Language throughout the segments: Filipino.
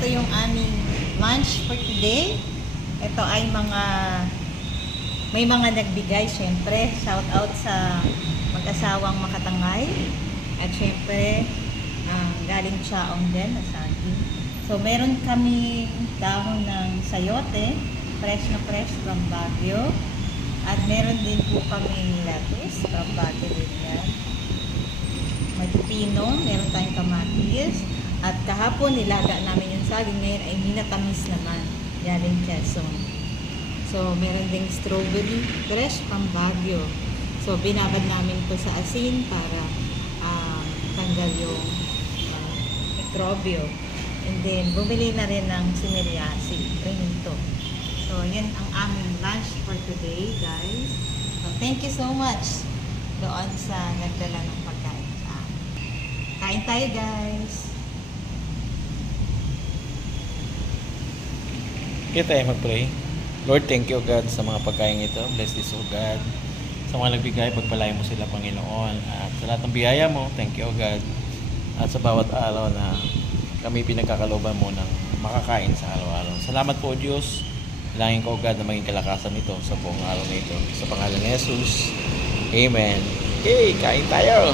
ito yung aming lunch for today. Ito ay may mga nagbigay, syempre. Shout out sa mag-asawang Makatangay. At syempre, galing Chaong din, Asagi. So, meron kami dahon ng sayote, fresh na fresh from Baguio. At meron din po kami lettuce from Baguio din yan. May pipino, meron tayong kamatis. At kahapon, nilaga namin yung saging. Ngayon ay minatamis naman. Galing Quezon. So, meron ding strawberry fresh from Baguio. So, binabad namin ito sa asin para tanggal yung mikrobyo. And then, bumili na rin ng siniliasi. Ito. So, yan ang aming lunch for today, guys. So, thank you so much doon sa nagdala ng pagkain sa amin. Kain tayo, guys. Kaya tayo mag-pray. Lord, thank you, God, sa mga pagkain ito. Bless this, O God. Sa mga nagbigay, pagpalain mo sila, Panginoon. At sa lahat ng biyaya mo, thank you, O God. At sa bawat araw na kami pinagkakalooban mo ng makakain sa araw-araw. Salamat po, Diyos. Bilangin ko, God, na maging kalakasan ito sa buong araw na ito. Sa pangalan ni Jesus. Amen. Okay, kain tayo.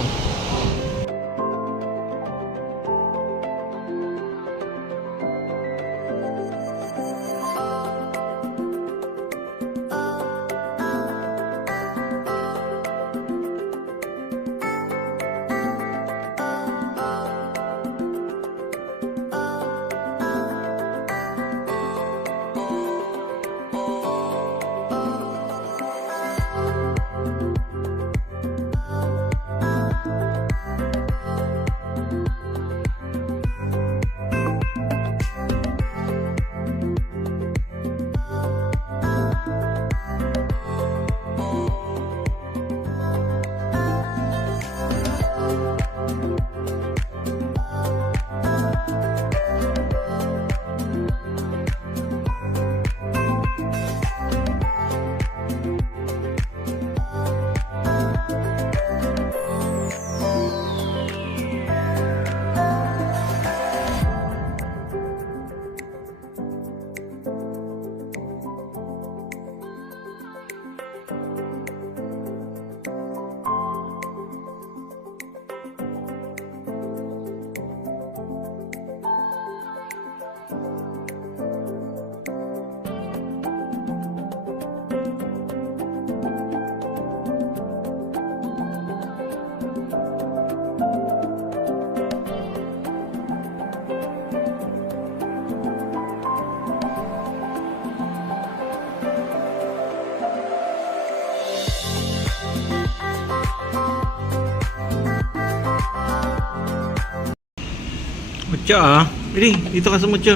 Mucho Bili, dito ka sa Mucho.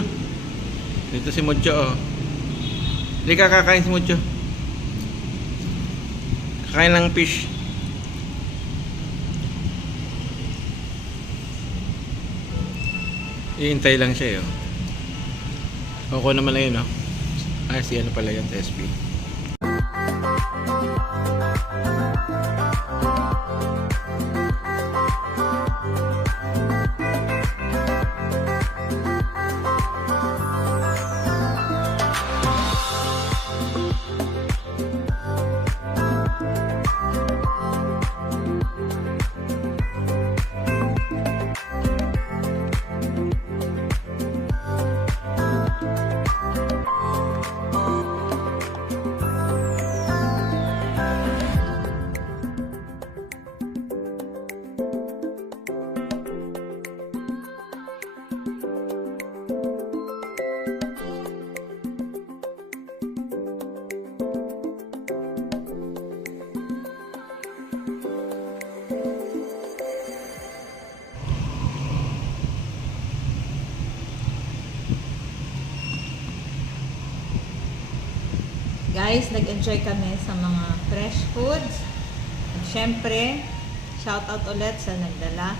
Dito si Mucho Hindi ka kakain si Mucho. Kakain ng fish. Iintay lang siya Ako naman na yun si ano pala yun, SP. Guys, nag-enjoy kami sa mga fresh foods. At syempre, shout out ulit sa nagdala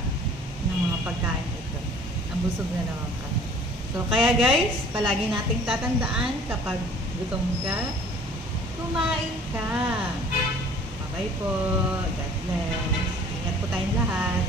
ng mga pagkain ito. Nabusog na naman kami. So, kaya guys, palagi nating tatandaan kapag gutom ka, kumain ka. Bye-bye po. God bless. Ingat po tayong lahat.